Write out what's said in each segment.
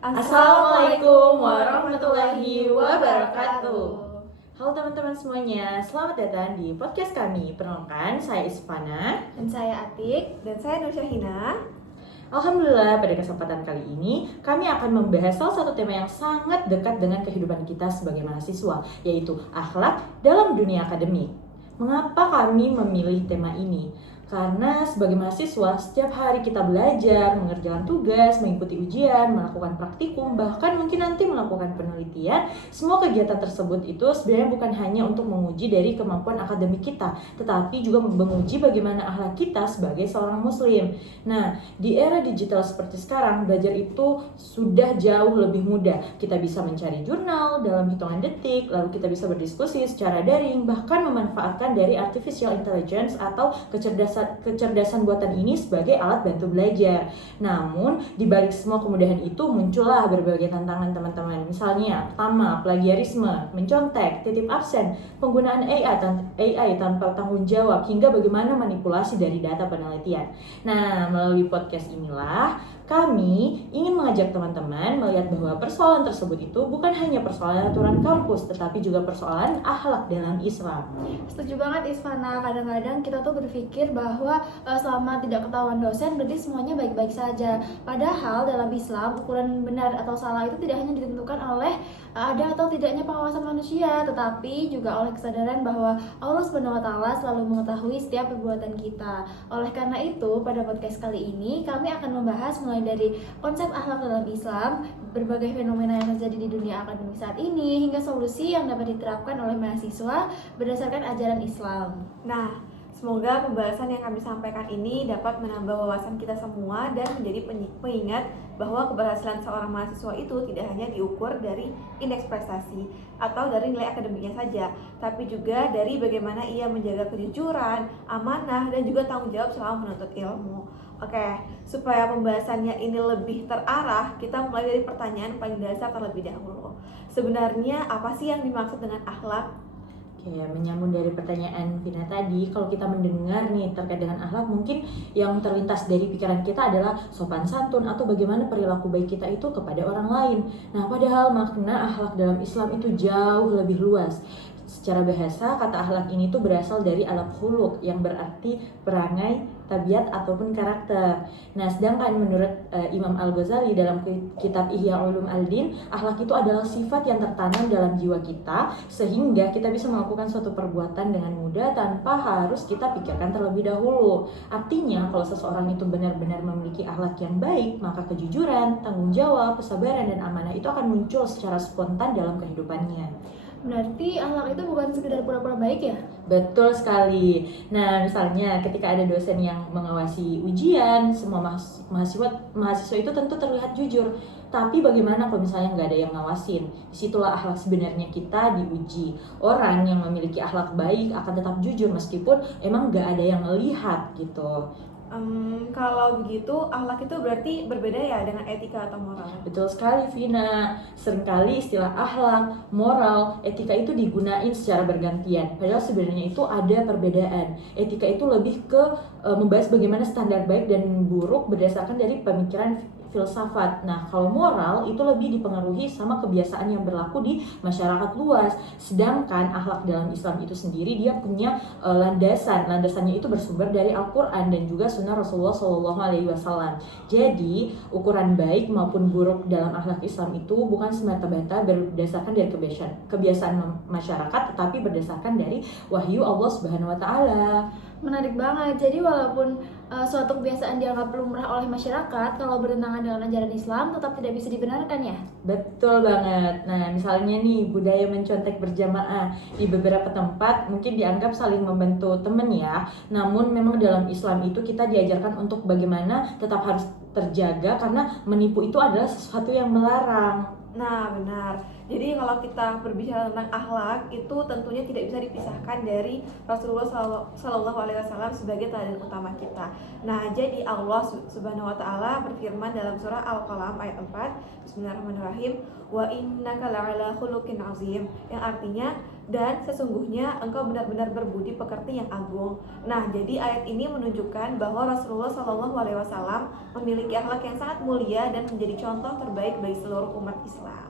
Assalamualaikum warahmatullahi wabarakatuh. Halo teman-teman semuanya, selamat datang di podcast kami. Perkenalkan, saya Isfana. Dan saya Atik. Dan saya Nur Syahina. Alhamdulillah, pada kesempatan kali ini kami akan membahas salah satu tema yang sangat dekat dengan kehidupan kita sebagai mahasiswa, yaitu akhlak dalam dunia akademik. Mengapa kami memilih tema ini? Karena sebagai mahasiswa, setiap hari kita belajar, mengerjakan tugas, mengikuti ujian, melakukan praktikum, bahkan mungkin nanti melakukan penelitian. Semua kegiatan tersebut itu sebenarnya bukan hanya untuk menguji dari kemampuan akademik kita, tetapi juga menguji bagaimana akhlak kita sebagai seorang muslim. Nah, di era digital seperti sekarang, belajar itu sudah jauh lebih mudah. Kita bisa mencari jurnal dalam hitungan detik, lalu kita bisa berdiskusi secara daring, bahkan memanfaatkan dari artificial intelligence atau kecerdasan buatan ini sebagai alat bantu belajar. Namun, di balik semua kemudahan itu muncullah berbagai tantangan teman-teman. Misalnya, pertama, plagiarisme, mencontek, titip absen, penggunaan AI tanpa tanggung jawab, hingga bagaimana manipulasi dari data penelitian. Nah, melalui podcast inilah kami ingin mengajak teman-teman melihat bahwa persoalan tersebut itu bukan hanya persoalan aturan kampus, tetapi juga persoalan akhlak dalam Islam. Setuju banget Isfana, kadang-kadang kita tuh berpikir bahwa selama tidak ketahuan dosen berarti semuanya baik-baik saja. Padahal dalam Islam ukuran benar atau salah itu tidak hanya ditentukan oleh ada atau tidaknya pengawasan manusia, tetapi juga oleh kesadaran bahwa Allah SWT selalu mengetahui setiap perbuatan kita. Oleh karena itu, pada podcast kali ini kami akan membahas mulai dari konsep akhlak dalam Islam, berbagai fenomena yang terjadi di dunia akademik saat ini, hingga solusi yang dapat diterapkan oleh mahasiswa berdasarkan ajaran Islam. Nah, semoga pembahasan yang kami sampaikan ini dapat menambah wawasan kita semua dan menjadi pengingat bahwa keberhasilan seorang mahasiswa itu tidak hanya diukur dari indeks prestasi atau dari nilai akademiknya saja, tapi juga dari bagaimana ia menjaga kejujuran, amanah, dan juga tanggung jawab selama menuntut ilmu. Oke, supaya pembahasannya ini lebih terarah, kita mulai dari pertanyaan paling dasar terlebih dahulu. Sebenarnya apa sih yang dimaksud dengan akhlak? Oke, menyambung dari pertanyaan Vina tadi, kalau kita mendengar nih terkait dengan akhlak, mungkin yang terlintas dari pikiran kita adalah sopan santun atau bagaimana perilaku baik kita itu kepada orang lain. Nah, padahal makna akhlak dalam Islam itu jauh lebih luas. Secara bahasa, kata akhlak ini tuh berasal dari alaf khuluq yang berarti perangai, tabiat ataupun karakter. Nah, sedangkan menurut Imam Al-Ghazali dalam kitab Ihya Ulumuddin, akhlak itu adalah sifat yang tertanam dalam jiwa kita sehingga kita bisa melakukan suatu perbuatan dengan mudah tanpa harus kita pikirkan terlebih dahulu. Artinya, kalau seseorang itu benar-benar memiliki akhlak yang baik, maka kejujuran, tanggung jawab, kesabaran, dan amanah itu akan muncul secara spontan dalam kehidupannya. Berarti akhlak itu bukan sekedar pura-pura baik ya? Betul sekali. Nah, misalnya ketika ada dosen yang mengawasi ujian, semua mahasiswa itu tentu terlihat jujur. Tapi bagaimana kalau misalnya nggak ada yang ngawasin? Disitulah akhlak sebenarnya kita diuji. Orang yang memiliki akhlak baik akan tetap jujur meskipun emang nggak ada yang melihat gitu. Kalau begitu, akhlak itu berarti berbeda ya dengan etika atau moral? Betul sekali, Vina. Seringkali istilah akhlak, moral, etika itu digunain secara bergantian. Padahal sebenarnya itu ada perbedaan. Etika itu lebih ke membahas bagaimana standar baik dan buruk berdasarkan dari pemikiran filsafat. Nah, kalau moral itu lebih dipengaruhi sama kebiasaan yang berlaku di masyarakat luas. Sedangkan akhlak dalam Islam itu sendiri dia punya landasan. Landasannya itu bersumber dari Al-Qur'an dan juga sunnah Rasulullah SAW. Jadi, ukuran baik maupun buruk dalam akhlak Islam itu bukan semata-mata berdasarkan dari kebiasaan masyarakat, tetapi berdasarkan dari wahyu Allah Subhanahu wa taala. Menarik banget. Jadi walaupun suatu kebiasaan dianggap lumrah oleh masyarakat, kalau bertentangan dengan ajaran Islam tetap tidak bisa dibenarkan ya? Betul banget. Nah, misalnya nih budaya mencontek berjamaah di beberapa tempat mungkin dianggap saling membantu temen ya. Namun memang dalam Islam itu kita diajarkan untuk bagaimana tetap harus terjaga karena menipu itu adalah sesuatu yang melarang. Nah, benar. Jadi kalau kita berbicara tentang akhlak itu tentunya tidak bisa dipisahkan dari Rasulullah Shallallahu Alaihi Wasallam sebagai teladan utama kita. Nah, jadi Allah Subhanahu Wa Taala berfirman dalam surah Al-Qalam ayat 4, Bismillahirrahmanirrahim, wa innaka la'ala khuluqin azim, yang artinya dan sesungguhnya engkau benar-benar berbudi pekerti yang agung. Nah, jadi ayat ini menunjukkan bahwa Rasulullah Shallallahu Alaihi Wasallam memiliki akhlak yang sangat mulia dan menjadi contoh terbaik bagi seluruh umat Islam.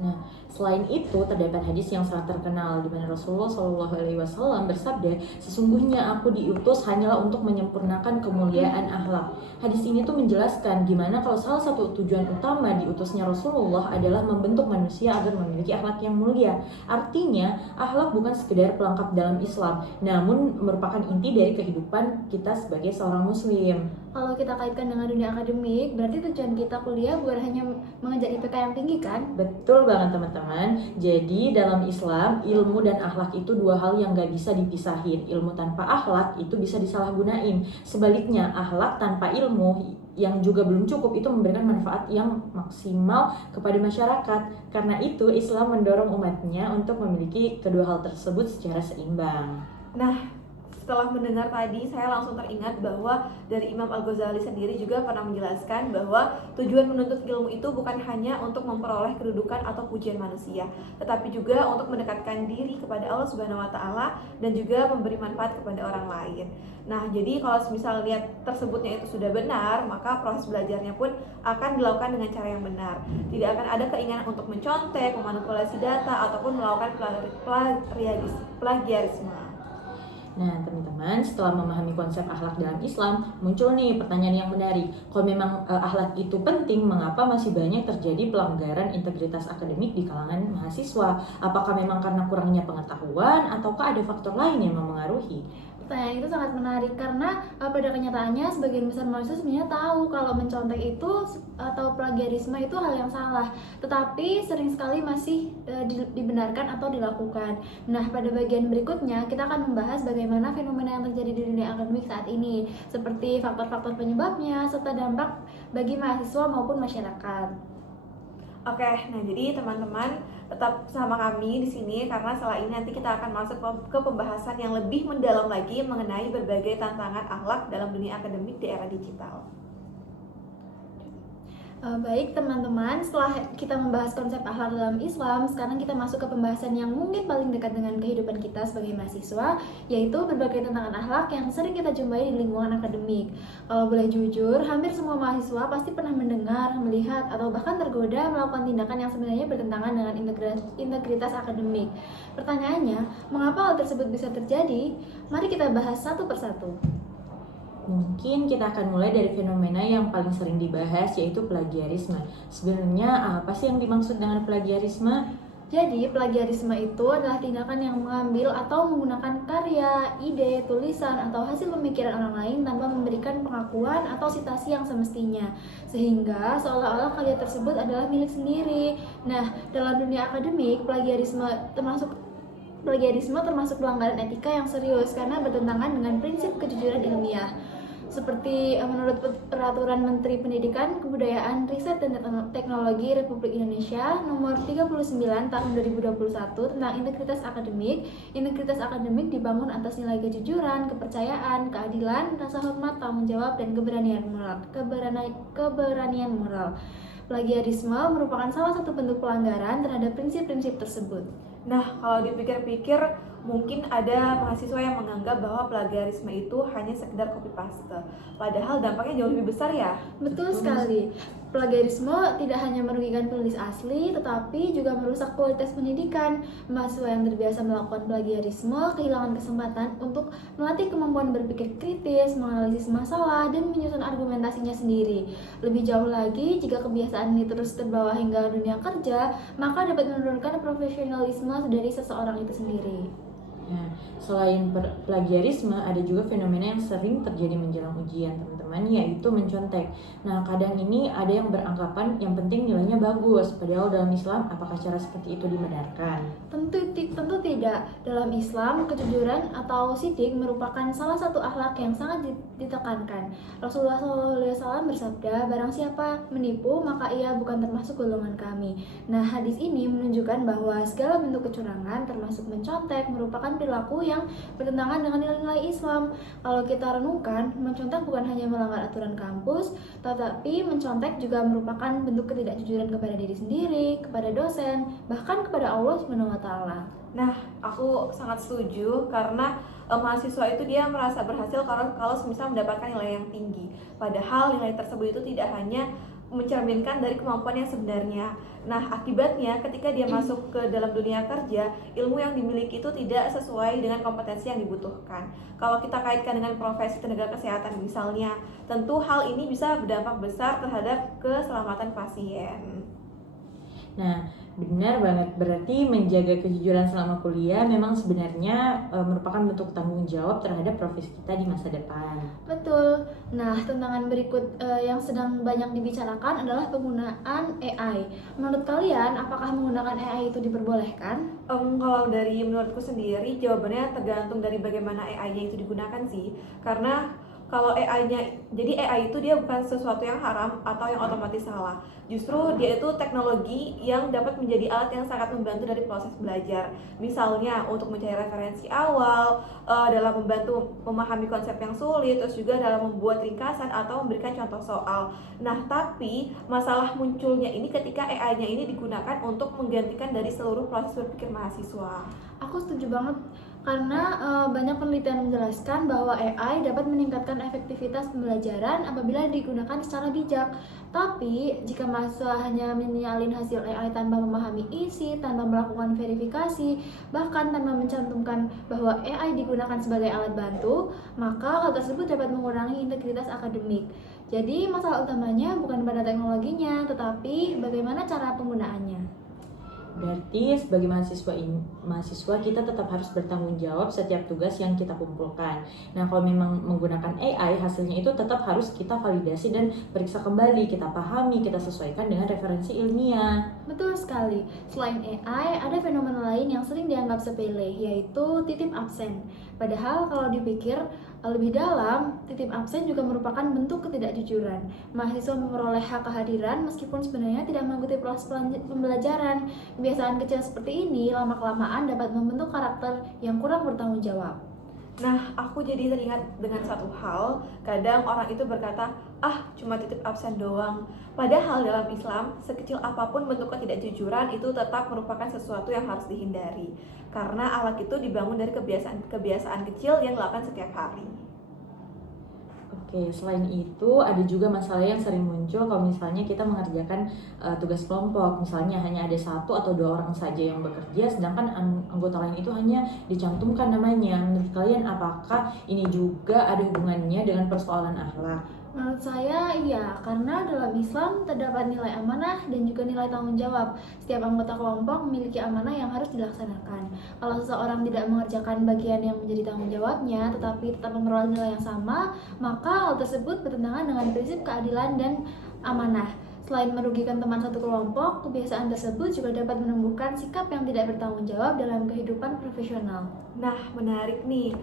Nah, selain itu terdapat hadis yang sangat terkenal di mana Rasulullah Shallallahu Alaihi Wasallam bersabda, sesungguhnya aku diutus hanyalah untuk menyempurnakan kemuliaan akhlak. Hadis ini tuh menjelaskan gimana kalau salah satu tujuan utama diutusnya Rasulullah adalah membentuk manusia agar memiliki akhlak yang mulia. Artinya, akhlak bukan sekedar pelengkap dalam Islam, namun merupakan inti dari kehidupan kita sebagai seorang Muslim. Kalau kita kaitkan dengan dunia akademik, berarti tujuan kita kuliah bukan hanya mengejar IPK yang tinggi kan? Betul banget teman-teman. Jadi dalam Islam, ilmu dan akhlak itu dua hal yang gak bisa dipisahin. Ilmu tanpa akhlak itu bisa disalahgunain. Sebaliknya, akhlak tanpa ilmu yang juga belum cukup itu memberikan manfaat yang maksimal kepada masyarakat. Karena itu Islam mendorong umatnya untuk memiliki kedua hal tersebut secara seimbang. Nah, setelah mendengar tadi, saya langsung teringat bahwa dari Imam Al-Ghazali sendiri juga pernah menjelaskan bahwa tujuan menuntut ilmu itu bukan hanya untuk memperoleh kedudukan atau pujian manusia, tetapi juga untuk mendekatkan diri kepada Allah Subhanahu wa Ta'ala dan juga memberi manfaat kepada orang lain. Nah, jadi kalau misal lihat tersebutnya itu sudah benar, maka proses belajarnya pun akan dilakukan dengan cara yang benar. Tidak akan ada keinginan untuk mencontek, memanipulasi data, ataupun melakukan plagiarisme. Nah teman-teman, setelah memahami konsep akhlak dalam Islam, muncul nih pertanyaan yang menarik. Kalau memang akhlak itu penting, mengapa masih banyak terjadi pelanggaran integritas akademik di kalangan mahasiswa? Apakah memang karena kurangnya pengetahuan, ataukah ada faktor lain yang memengaruhi? Pertanyaan itu sangat menarik karena pada kenyataannya sebagian besar mahasiswa sebenarnya tahu kalau mencontek itu atau plagiarisme itu hal yang salah, tetapi sering sekali masih dibenarkan atau dilakukan. Nah, pada bagian berikutnya kita akan membahas bagaimana fenomena yang terjadi di dunia akademik saat ini, seperti faktor-faktor penyebabnya serta dampak bagi mahasiswa maupun masyarakat. Oke, nah jadi teman-teman tetap sama kami di sini karena setelah ini nanti kita akan masuk ke pembahasan yang lebih mendalam lagi mengenai berbagai tantangan akhlak dalam dunia akademik di era digital. Baik teman-teman, setelah kita membahas konsep akhlak dalam Islam, sekarang kita masuk ke pembahasan yang mungkin paling dekat dengan kehidupan kita sebagai mahasiswa, yaitu berbagai tantangan akhlak yang sering kita jumpai di lingkungan akademik. Kalau boleh jujur, hampir semua mahasiswa pasti pernah mendengar, melihat, atau bahkan tergoda melakukan tindakan yang sebenarnya bertentangan dengan integritas akademik. Pertanyaannya, mengapa hal tersebut bisa terjadi? Mari kita bahas satu persatu. Mungkin kita akan mulai dari fenomena yang paling sering dibahas, yaitu plagiarisme. Sebenarnya apa sih yang dimaksud dengan plagiarisme? Jadi, plagiarisme itu adalah tindakan yang mengambil atau menggunakan karya, ide, tulisan, atau hasil pemikiran orang lain tanpa memberikan pengakuan atau sitasi yang semestinya, sehingga seolah-olah karya tersebut adalah milik sendiri. Nah, dalam dunia akademik, plagiarisme termasuk pelanggaran etika yang serius karena bertentangan dengan prinsip kejujuran ilmiah. Seperti menurut Peraturan Menteri Pendidikan, Kebudayaan, Riset dan Teknologi Republik Indonesia Nomor 39 Tahun 2021 tentang integritas akademik dibangun atas nilai kejujuran, kepercayaan, keadilan, rasa hormat, tanggung jawab, dan keberanian moral. Plagiarisme merupakan salah satu bentuk pelanggaran terhadap prinsip-prinsip tersebut. Nah, kalau dipikir-pikir, mungkin ada mahasiswa yang menganggap bahwa plagiarisme itu hanya sekedar copy paste. Padahal dampaknya jauh lebih besar ya. Betul sekali. Plagiarisme tidak hanya merugikan penulis asli, tetapi juga merusak kualitas pendidikan. Mahasiswa yang terbiasa melakukan plagiarisme kehilangan kesempatan untuk melatih kemampuan berpikir kritis, menganalisis masalah, dan menyusun argumentasinya sendiri. Lebih jauh lagi, jika kebiasaan ini terus terbawa hingga dunia kerja, maka dapat menurunkan profesionalisme dari seseorang itu sendiri. Nah, selain plagiarisme, ada juga fenomena yang sering terjadi menjelang ujian, teman-teman. teman-teman, yaitu mencontek. Nah, kadang ini ada yang beranggapan yang penting nilainya bagus, padahal dalam Islam apakah cara seperti itu dibenarkan? Tentu tidak. Dalam Islam, kejujuran atau sidik merupakan salah satu akhlak yang sangat ditekankan. Rasulullah SAW bersabda, barang siapa menipu, maka ia bukan termasuk golongan kami. Nah, hadis ini menunjukkan bahwa segala bentuk kecurangan, termasuk mencontek, merupakan perilaku yang bertentangan dengan nilai-nilai Islam. Kalau kita renungkan, mencontek bukan hanya melanggar aturan kampus, tetapi mencontek juga merupakan bentuk ketidakjujuran kepada diri sendiri, kepada dosen, bahkan kepada Allah SWT. Nah, aku sangat setuju karena mahasiswa itu dia merasa berhasil kalau semisal mendapatkan nilai yang tinggi. Padahal nilai tersebut itu tidak hanya mencerminkan dari kemampuan yang sebenarnya. Nah, akibatnya ketika dia masuk ke dalam dunia kerja, ilmu yang dimiliki itu tidak sesuai dengan kompetensi yang dibutuhkan. Kalau kita kaitkan dengan profesi tenaga kesehatan misalnya, tentu hal ini bisa berdampak besar terhadap keselamatan pasien. Nah, benar banget. Berarti menjaga kejujuran selama kuliah memang sebenarnya merupakan bentuk tanggung jawab terhadap profesi kita di masa depan. Betul. Nah, tantangan berikut yang sedang banyak dibicarakan adalah penggunaan AI. Menurut kalian, apakah menggunakan AI itu diperbolehkan? Kalau dari menurutku sendiri, jawabannya tergantung dari bagaimana AI-nya itu digunakan sih. Karena kalau AI-nya, jadi AI itu dia bukan sesuatu yang haram atau yang otomatis salah. Justru dia itu teknologi yang dapat menjadi alat yang sangat membantu dari proses belajar. Misalnya untuk mencari referensi awal, dalam membantu memahami konsep yang sulit, terus juga dalam membuat ringkasan atau memberikan contoh soal. Nah, tapi masalah munculnya ini ketika AI-nya ini digunakan untuk menggantikan dari seluruh proses berpikir mahasiswa. Aku setuju banget karena banyak penelitian menjelaskan bahwa AI dapat meningkatkan efektivitas pembelajaran apabila digunakan secara bijak. Tapi jika mahasiswa hanya menyalin hasil AI tanpa memahami isi, tanpa melakukan verifikasi, bahkan tanpa mencantumkan bahwa AI digunakan sebagai alat bantu, maka hal tersebut dapat mengurangi integritas akademik. Jadi masalah utamanya bukan pada teknologinya, tetapi bagaimana cara penggunaannya. Berarti sebagai mahasiswa kita tetap harus bertanggung jawab setiap tugas yang kita kumpulkan. Nah, kalau memang menggunakan AI, hasilnya itu tetap harus kita validasi dan periksa kembali, kita pahami, kita sesuaikan dengan referensi ilmiah. Betul sekali. Selain AI, ada fenomena lain yang sering dianggap sepele, yaitu titip absen. Padahal kalau dipikir lebih dalam, titip absen juga merupakan bentuk ketidakjujuran. Mahasiswa memperoleh hak kehadiran meskipun sebenarnya tidak mengikuti proses pembelajaran. Kebiasaan kecil seperti ini lama-kelamaan dapat membentuk karakter yang kurang bertanggung jawab. Nah, aku jadi teringat dengan satu hal. Kadang orang itu berkata, cuma titip absen doang. Padahal dalam Islam, sekecil apapun bentuk ketidakjujuran itu tetap merupakan sesuatu yang harus dihindari. Karena akhlak itu dibangun dari kebiasaan kecil yang dilakukan setiap hari. Oke, selain itu ada juga masalah yang sering muncul kalau misalnya kita mengerjakan tugas kelompok. Misalnya hanya ada 1 atau 2 orang saja yang bekerja, sedangkan anggota lain itu hanya dicantumkan namanya. Menurut kalian apakah ini juga ada hubungannya dengan persoalan akhlak? Menurut saya iya, karena dalam Islam terdapat nilai amanah dan juga nilai tanggung jawab. Setiap anggota kelompok memiliki amanah yang harus dilaksanakan. Kalau seseorang tidak mengerjakan bagian yang menjadi tanggung jawabnya, tetapi tetap memperoleh nilai yang sama, maka hal tersebut bertentangan dengan prinsip keadilan dan amanah. Selain merugikan teman satu kelompok, kebiasaan tersebut juga dapat menumbuhkan sikap yang tidak bertanggung jawab dalam kehidupan profesional. Nah, menarik nih.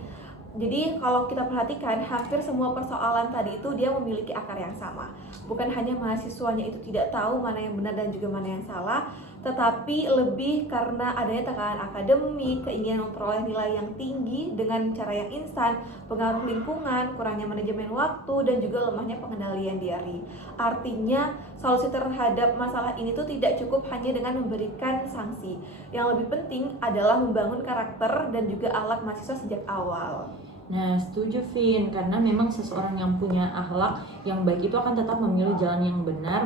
Jadi kalau kita perhatikan, hampir semua persoalan tadi itu dia memiliki akar yang sama. Bukan hanya mahasiswanya itu tidak tahu mana yang benar dan juga mana yang salah, tetapi lebih karena adanya tekanan akademik, keinginan memperoleh nilai yang tinggi dengan cara yang instan, pengaruh lingkungan, kurangnya manajemen waktu, dan juga lemahnya pengendalian diri. Artinya, solusi terhadap masalah ini tuh tidak cukup hanya dengan memberikan sanksi. Yang lebih penting adalah membangun karakter dan juga akhlak mahasiswa sejak awal. Nah, setuju Vin, karena memang seseorang yang punya akhlak yang baik itu akan tetap memilih jalan yang benar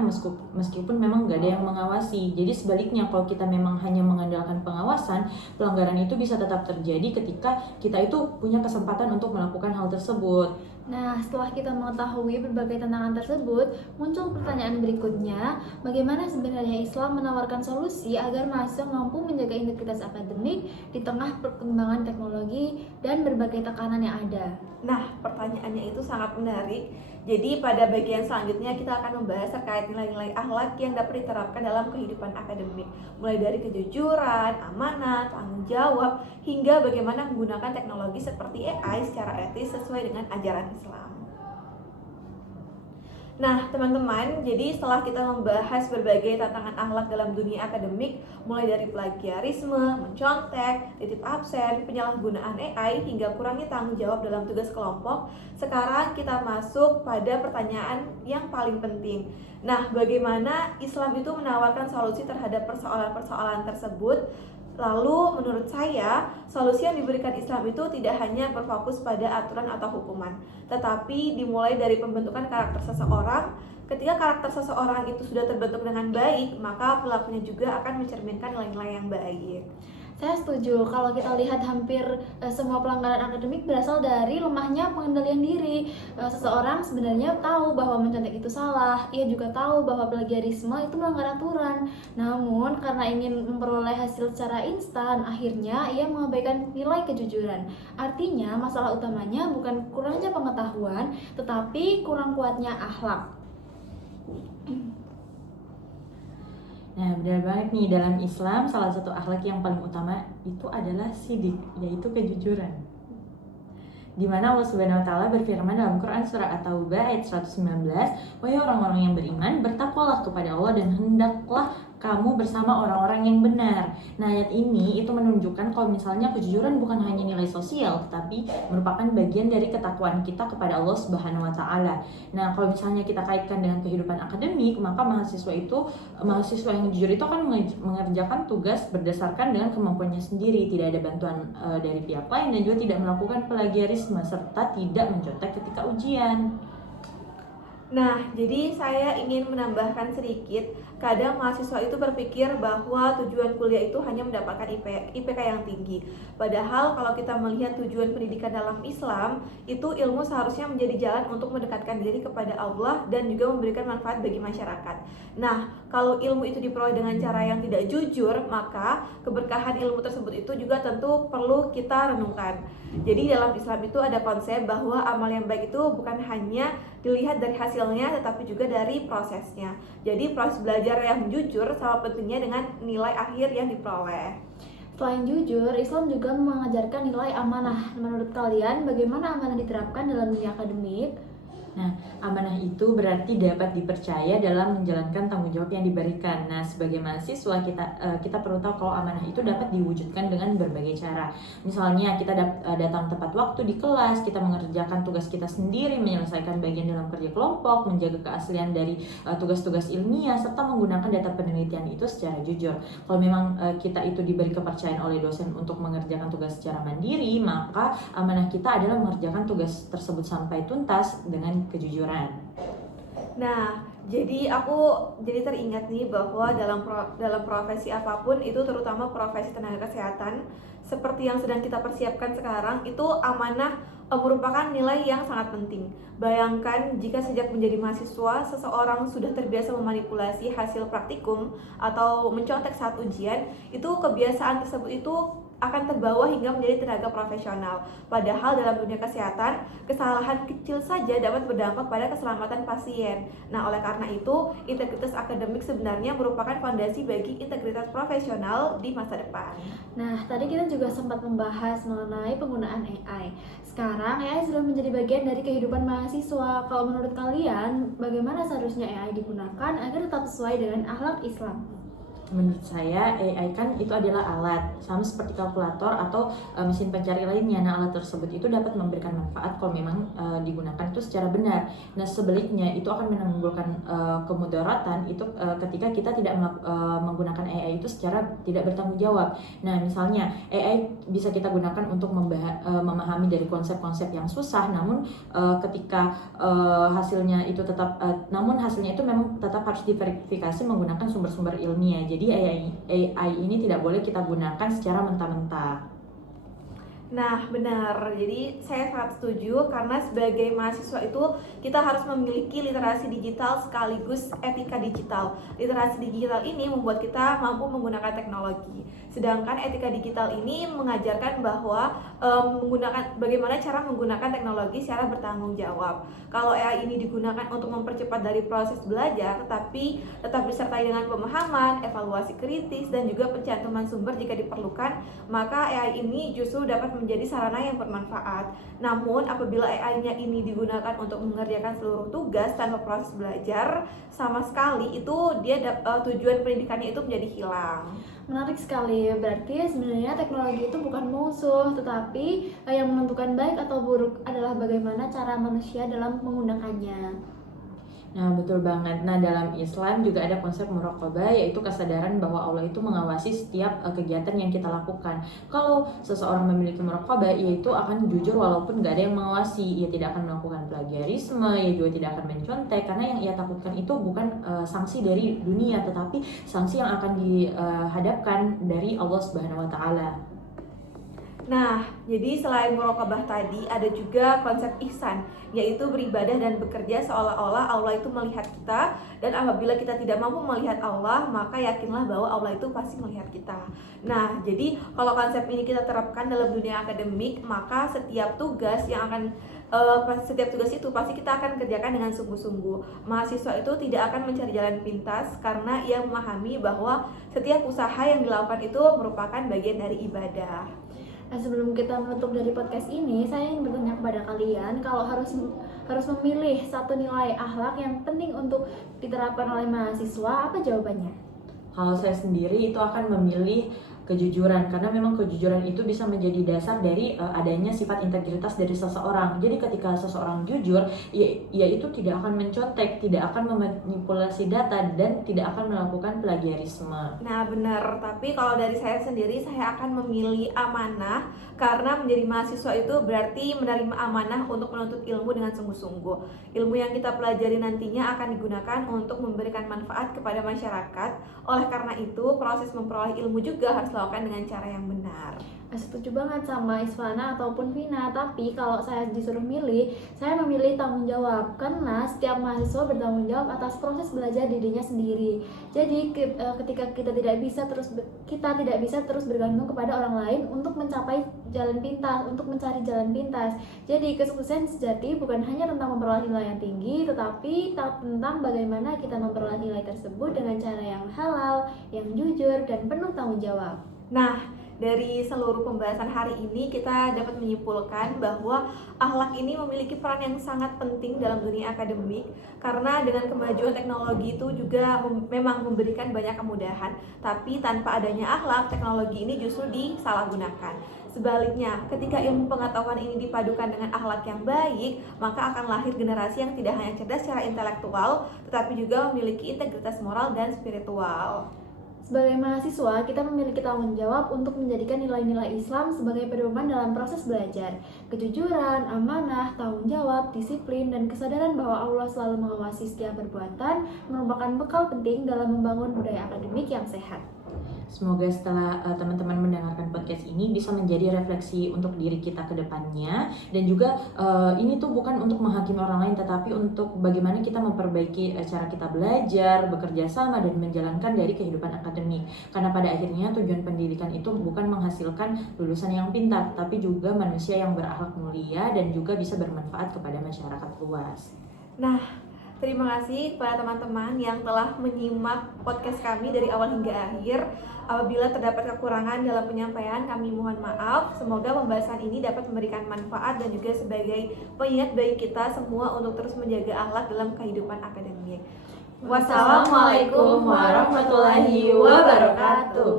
meskipun memang gak ada yang mengawasi. Jadi sebaliknya, kalau kita memang hanya mengandalkan pengawasan, pelanggaran itu bisa tetap terjadi ketika kita itu punya kesempatan untuk melakukan hal tersebut. Nah, setelah kita mengetahui berbagai tantangan tersebut, muncul pertanyaan berikutnya, bagaimana sebenarnya Islam menawarkan solusi agar mahasiswa mampu menjaga integritas akademik di tengah perkembangan teknologi dan berbagai tekanan yang ada? Nah, pertanyaannya itu sangat menarik. Jadi pada bagian selanjutnya kita akan membahas terkait nilai-nilai akhlak yang dapat diterapkan dalam kehidupan akademik, mulai dari kejujuran, amanah, tanggung jawab, hingga bagaimana menggunakan teknologi seperti AI secara etis sesuai dengan ajaran Islam. Nah, teman-teman, jadi setelah kita membahas berbagai tantangan akhlak dalam dunia akademik, mulai dari plagiarisme, mencontek, titip absen, penyalahgunaan AI, hingga kurangnya tanggung jawab dalam tugas kelompok, sekarang kita masuk pada pertanyaan yang paling penting. Nah, bagaimana Islam itu menawarkan solusi terhadap persoalan-persoalan tersebut? Lalu menurut saya, solusi yang diberikan Islam itu tidak hanya berfokus pada aturan atau hukuman, tetapi dimulai dari pembentukan karakter seseorang. Ketika karakter seseorang itu sudah terbentuk dengan baik, maka perilakunya juga akan mencerminkan nilai-nilai yang baik. Saya setuju, kalau kita lihat hampir semua pelanggaran akademik berasal dari lemahnya pengendalian diri. Seseorang sebenarnya tahu bahwa mencontek itu salah, ia juga tahu bahwa plagiarisme itu melanggar aturan. Namun karena ingin memperoleh hasil secara instan, akhirnya ia mengabaikan nilai kejujuran. Artinya masalah utamanya bukan kurangnya pengetahuan, tetapi kurang kuatnya akhlak. Nah, benar banget nih, dalam Islam salah satu akhlak yang paling utama itu adalah sidik, yaitu kejujuran. Di mana Allah Subhanahu wa taala berfirman dalam Quran surah At-Taubah ayat 119, "Wahai orang-orang yang beriman, bertakwalah kepada Allah dan hendaklah kamu bersama orang-orang yang benar." Nah, ayat ini itu menunjukkan kalau misalnya kejujuran bukan hanya nilai sosial, tetapi merupakan bagian dari ketakwaan kita kepada Allah Subhanahu wa taala. Nah, kalau misalnya kita kaitkan dengan kehidupan akademik, maka mahasiswa yang jujur itu akan mengerjakan tugas berdasarkan dengan kemampuannya sendiri, tidak ada bantuan dari pihak lain, dan juga tidak melakukan plagiarisme serta tidak mencontek ketika ujian. Nah, jadi saya ingin menambahkan sedikit, kadang mahasiswa itu berpikir bahwa tujuan kuliah itu hanya mendapatkan IPK yang tinggi. Padahal kalau kita melihat tujuan pendidikan dalam Islam, itu ilmu seharusnya menjadi jalan untuk mendekatkan diri kepada Allah dan juga memberikan manfaat bagi masyarakat. Nah, kalau ilmu itu diperoleh dengan cara yang tidak jujur, maka keberkahan ilmu tersebut itu juga tentu perlu kita renungkan. Jadi dalam Islam itu ada konsep bahwa amal yang baik itu bukan hanya dilihat dari hasilnya, tetapi juga dari prosesnya. Jadi proses belajar yang jujur sama pentingnya dengan nilai akhir yang diperoleh. Selain jujur, Islam juga mengajarkan nilai amanah. Menurut kalian, bagaimana amanah diterapkan dalam dunia akademik? Nah, amanah itu berarti dapat dipercaya dalam menjalankan tanggung jawab yang diberikan. Nah, sebagai mahasiswa kita perlu tahu kalau amanah itu dapat diwujudkan dengan berbagai cara. Misalnya kita datang tepat waktu di kelas, kita mengerjakan tugas kita sendiri, menyelesaikan bagian dalam kerja kelompok, menjaga keaslian dari tugas-tugas ilmiah, serta menggunakan data penelitian itu secara jujur. Kalau memang kita itu diberi kepercayaan oleh dosen untuk mengerjakan tugas secara mandiri, maka amanah kita adalah mengerjakan tugas tersebut sampai tuntas dengan kejujuran. Nah, jadi aku teringat nih bahwa dalam profesi apapun itu, terutama profesi tenaga kesehatan seperti yang sedang kita persiapkan sekarang, itu amanah merupakan nilai yang sangat penting. Bayangkan jika sejak menjadi mahasiswa seseorang sudah terbiasa memanipulasi hasil praktikum atau mencontek saat ujian, itu kebiasaan tersebut itu akan terbawa hingga menjadi tenaga profesional. Padahal dalam dunia kesehatan, kesalahan kecil saja dapat berdampak pada keselamatan pasien. Nah, oleh karena itu, integritas akademik sebenarnya merupakan fondasi bagi integritas profesional di masa depan. Nah, tadi kita juga sempat membahas mengenai penggunaan AI. Sekarang AI sudah menjadi bagian dari kehidupan mahasiswa. Kalau menurut kalian, bagaimana seharusnya AI digunakan agar tetap sesuai dengan akhlak Islam? Menurut saya AI kan itu adalah alat sama seperti kalkulator atau mesin pencari lainnya. Nah, alat tersebut itu dapat memberikan manfaat kalau memang digunakan itu secara benar. Nah, sebaliknya itu akan menimbulkan kemudaratan itu ketika kita tidak menggunakan AI itu secara tidak bertanggung jawab. Nah, misalnya AI bisa kita gunakan untuk memahami dari konsep-konsep yang susah, namun ketika hasilnya itu memang tetap harus diverifikasi menggunakan sumber-sumber ilmiah. Jadi AI ini tidak boleh kita gunakan secara mentah-mentah. Nah, benar. Jadi saya sangat setuju karena sebagai mahasiswa itu kita harus memiliki literasi digital sekaligus etika digital. Literasi digital ini membuat kita mampu menggunakan teknologi. Sedangkan etika digital ini mengajarkan bahwa menggunakan bagaimana cara menggunakan teknologi secara bertanggung jawab. Kalau AI ini digunakan untuk mempercepat dari proses belajar, tetapi tetap disertai dengan pemahaman, evaluasi kritis, dan juga pencantuman sumber jika diperlukan, maka AI ini justru dapat menjadi sarana yang bermanfaat. Namun apabila AI-nya ini digunakan untuk mengerjakan seluruh tugas tanpa proses belajar sama sekali, itu tujuan pendidikannya itu menjadi hilang. Menarik sekali, berarti sebenarnya teknologi itu bukan musuh, tetapi yang menentukan baik atau buruk adalah bagaimana cara manusia dalam menggunakannya. Nah, betul banget. Nah, dalam Islam juga ada konsep muraqabah, yaitu kesadaran bahwa Allah itu mengawasi setiap kegiatan yang kita lakukan. Kalau seseorang memiliki muraqabah, yaitu akan jujur walaupun gak ada yang mengawasi. Ia tidak akan melakukan plagiarisme, ia juga tidak akan mencontek, karena yang ia takutkan itu bukan sanksi dari dunia, tetapi sanksi yang akan dihadapkan dari Allah Subhanahu wa Ta'ala. Nah, jadi selain muraqabah tadi ada juga konsep ihsan, yaitu beribadah dan bekerja seolah-olah Allah itu melihat kita, dan apabila kita tidak mampu melihat Allah, maka yakinlah bahwa Allah itu pasti melihat kita. Nah, jadi kalau konsep ini kita terapkan dalam dunia akademik, maka setiap tugas itu pasti kita akan kerjakan dengan sungguh-sungguh. Mahasiswa itu tidak akan mencari jalan pintas karena ia memahami bahwa setiap usaha yang dilakukan itu merupakan bagian dari ibadah. Nah, sebelum kita menutup dari podcast ini, saya ingin bertanya kepada kalian, kalau harus memilih satu nilai akhlak yang penting untuk diterapkan oleh mahasiswa, apa jawabannya? Kalau saya sendiri itu akan memilih kejujuran, karena memang kejujuran itu bisa menjadi dasar dari adanya sifat integritas dari seseorang. Jadi ketika seseorang jujur, ia itu tidak akan mencontek, tidak akan memanipulasi data, dan tidak akan melakukan plagiarisme. Nah, benar. Tapi kalau dari saya sendiri, saya akan memilih amanah, karena menjadi mahasiswa itu berarti menerima amanah untuk menuntut ilmu dengan sungguh-sungguh. Ilmu yang kita pelajari nantinya akan digunakan untuk memberikan manfaat kepada masyarakat. Oleh karena itu, proses memperoleh ilmu juga harus dilakukan dengan cara yang benar. Setuju banget sama Isfana ataupun Vina, tapi kalau saya disuruh milih, saya memilih tanggung jawab, karena setiap mahasiswa bertanggung jawab atas proses belajar dirinya sendiri. Jadi ketika kita tidak bisa terus bergantung kepada orang lain untuk mencapai jalan pintas, untuk mencari jalan pintas. Jadi kesuksesan sejati bukan hanya tentang memperoleh nilai yang tinggi, tetapi tentang bagaimana kita memperoleh nilai tersebut dengan cara yang halal, yang jujur, dan penuh tanggung jawab. Nah, dari seluruh pembahasan hari ini kita dapat menyimpulkan bahwa akhlak ini memiliki peran yang sangat penting dalam dunia akademik, karena dengan kemajuan teknologi itu juga memang memberikan banyak kemudahan, tapi tanpa adanya akhlak, teknologi ini justru disalahgunakan. Sebaliknya, ketika ilmu pengetahuan ini dipadukan dengan akhlak yang baik, maka akan lahir generasi yang tidak hanya cerdas secara intelektual, tetapi juga memiliki integritas moral dan spiritual. Sebagai mahasiswa, kita memiliki tanggung jawab untuk menjadikan nilai-nilai Islam sebagai pedoman dalam proses belajar. Kejujuran, amanah, tanggung jawab, disiplin, dan kesadaran bahwa Allah selalu mengawasi setiap perbuatan merupakan bekal penting dalam membangun budaya akademik yang sehat. Semoga setelah teman-teman mendengarkan podcast ini bisa menjadi refleksi untuk diri kita ke depannya, dan juga ini tuh bukan untuk menghakimi orang lain, tetapi untuk bagaimana kita memperbaiki cara kita belajar, bekerja sama, dan menjalankan dari kehidupan akademik. Karena pada akhirnya tujuan pendidikan itu bukan menghasilkan lulusan yang pintar, tapi juga manusia yang berakhlak mulia dan juga bisa bermanfaat kepada masyarakat luas. Nah, terima kasih kepada teman-teman yang telah menyimak podcast kami dari awal hingga akhir. Apabila terdapat kekurangan dalam penyampaian, kami mohon maaf. Semoga pembahasan ini dapat memberikan manfaat dan juga sebagai pengingat bagi kita semua untuk terus menjaga akhlak dalam kehidupan akademik. Wassalamualaikum warahmatullahi wabarakatuh.